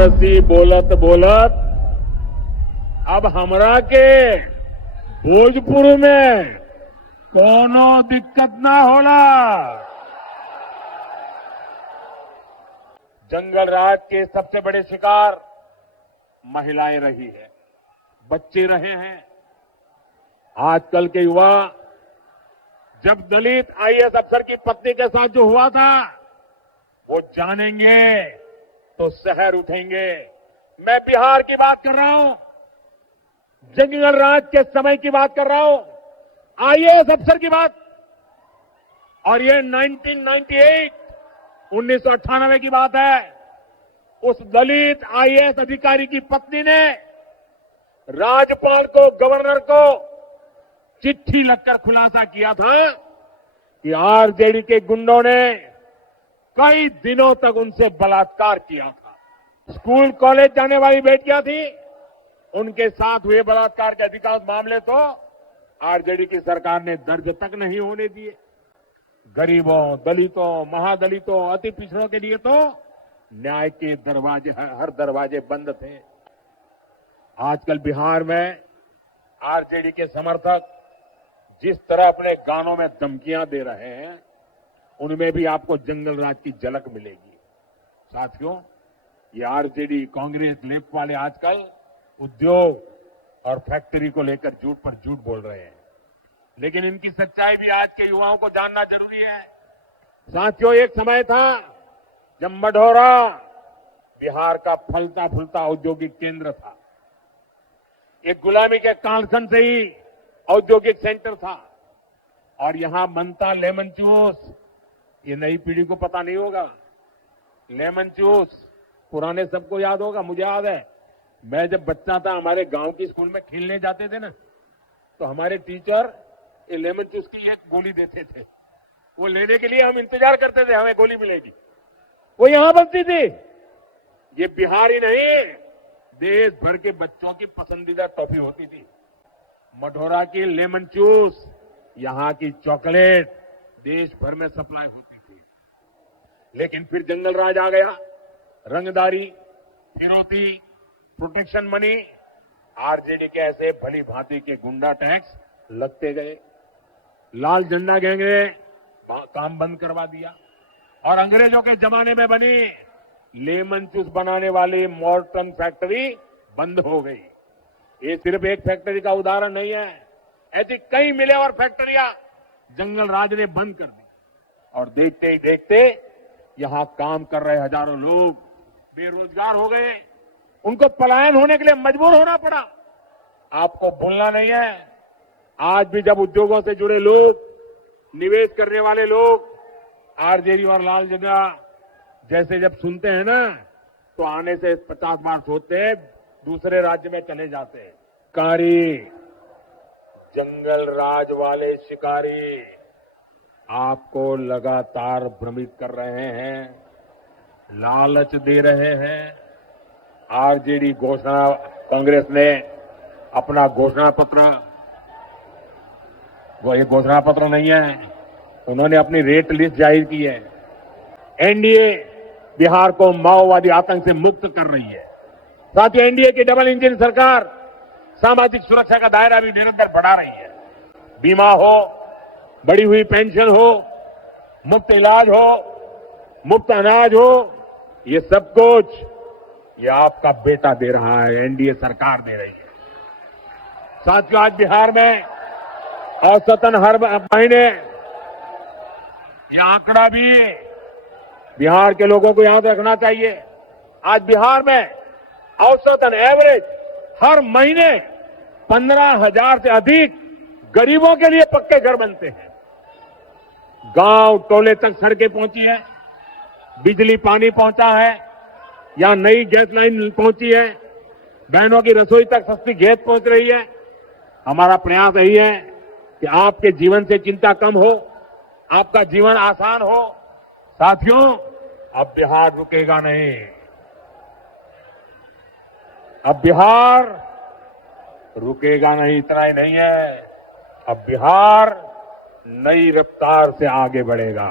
फारसी बोलत बोलत अब हमरा के भोजपुर में कोनो दिक्कत ना होला। जंगल राज के सबसे बड़े शिकार महिलाएं रही है, बच्चे रहे हैं। आजकल के युवा जब दलित आईएएस अफसर की पत्नी के साथ जो हुआ था वो जानेंगे तो शहर उठेंगे। मैं बिहार की बात कर रहा हूं, जंगल राज के समय की बात कर रहा हूं, आईएएस अफसर की बात। और ये 1998 की बात है। उस दलित आईएएस अधिकारी की पत्नी ने राज्यपाल को, गवर्नर को चिट्ठी लिखकर खुलासा किया था कि आरजेडी के गुंडों ने कई दिनों तक उनसे बलात्कार किया था। स्कूल कॉलेज जाने वाली बेटियां थी, उनके साथ हुए बलात्कार के अधिकांश मामले तो आरजेडी की सरकार ने दर्ज तक नहीं होने दिए। गरीबों, दलितों, महादलितों, अति पिछड़ों के लिए तो न्याय के दरवाजे, हर दरवाजे बंद थे। आजकल बिहार में आरजेडी के समर्थक जिस तरह अपने गानों में धमकियां दे रहे हैं, उनमें भी आपको जंगल राज की झलक मिलेगी। साथियों, ये आरजेडी, कांग्रेस, लेफ्ट वाले आजकल उद्योग और फैक्ट्री को लेकर झूठ पर झूठ बोल रहे हैं, लेकिन इनकी सच्चाई भी आज के युवाओं को जानना जरूरी है। साथियों, एक समय था जब मढ़ौरा बिहार का फलता फूलता औद्योगिक केंद्र था। एक गुलामी के कांसन से ही औद्योगिक सेंटर था और यहां बनता लेमन जूस। ये नई पीढ़ी को पता नहीं होगा। लेमन जूस पुराने सबको याद होगा, मुझे याद है। मैं जब बच्चा था, हमारे गांव की स्कूल में खेलने जाते थे ना, तो हमारे टीचर ये लेमन जूस की एक गोली देते थे। वो लेने के लिए हम इंतजार करते थे, हमें गोली मिलेगी। वो यहां बनती थी। ये बिहार ही नहीं, देश भर के बच्चों की पसंदीदा टॉफी होती थी। मढ़ौरा की लेमन जूस, यहां की चॉकलेट देश भर में सप्लाई होती थी। लेकिन फिर जंगल राज आ गया। रंगदारी, फिरौती, प्रोटेक्शन मनी, आरजेडी के ऐसे भली भांति के गुंडा टैक्स लगते गए। लाल झंडा गैंग ने काम बंद करवा दिया और अंग्रेजों के जमाने में बनी लेमन जूस बनाने वाली मॉर्टन फैक्ट्री बंद हो गई। ये सिर्फ एक फैक्ट्री का उदाहरण नहीं है, ऐसी कई मिलें और फैक्ट्रियां जंगल राज ने बंद कर दी। और देखते ही देखते यहां काम कर रहे हजारों लोग बेरोजगार हो गए। उनको पलायन होने के लिए मजबूर होना पड़ा। आपको भूलना नहीं है, आज भी जब उद्योगों से जुड़े लोग, निवेश करने वाले लोग आरजेडी और लाल झंडा जैसे जब सुनते हैं ना, तो आने से 50 बार सोचते हैं, दूसरे राज्य में चले जाते हैं। शिकारी, जंगल राज वाले शिकारी आपको लगातार भ्रमित कर रहे हैं, लालच दे रहे हैं। आरजेडी घोषणा, कांग्रेस ने अपना घोषणा पत्र, वो ये घोषणा पत्र नहीं है, उन्होंने अपनी रेट लिस्ट जाहिर की है। एनडीए बिहार को माओवादी आतंक से मुक्त कर रही है। साथ ही एनडीए की डबल इंजन सरकार सामाजिक सुरक्षा का दायरा भी निरंतर बढ़ा रही है। बीमा हो, बढ़ी हुई पेंशन हो, मुफ्त इलाज हो, मुफ्त अनाज हो, ये सब कुछ ये आपका बेटा दे रहा है, एनडीए सरकार दे रही है। साथियों, आज बिहार में औसतन हर महीने, यह आंकड़ा भी बिहार के लोगों को याद रखना चाहिए, आज बिहार में औसतन एवरेज हर महीने 15,000 से अधिक गरीबों के लिए पक्के घर बनते हैं। गांव टोले तक सड़कें पहुंची है, बिजली पानी पहुंचा है, या नई गैस लाइन पहुंची है, बहनों की रसोई तक सस्ती गैस पहुंच रही है। हमारा प्रयास यही है कि आपके जीवन से चिंता कम हो, आपका जीवन आसान हो। साथियों, अब बिहार रुकेगा नहीं। अब बिहार रुकेगा नहीं, इतना ही नहीं है, अब बिहार नई रफ्तार से आगे बढ़ेगा।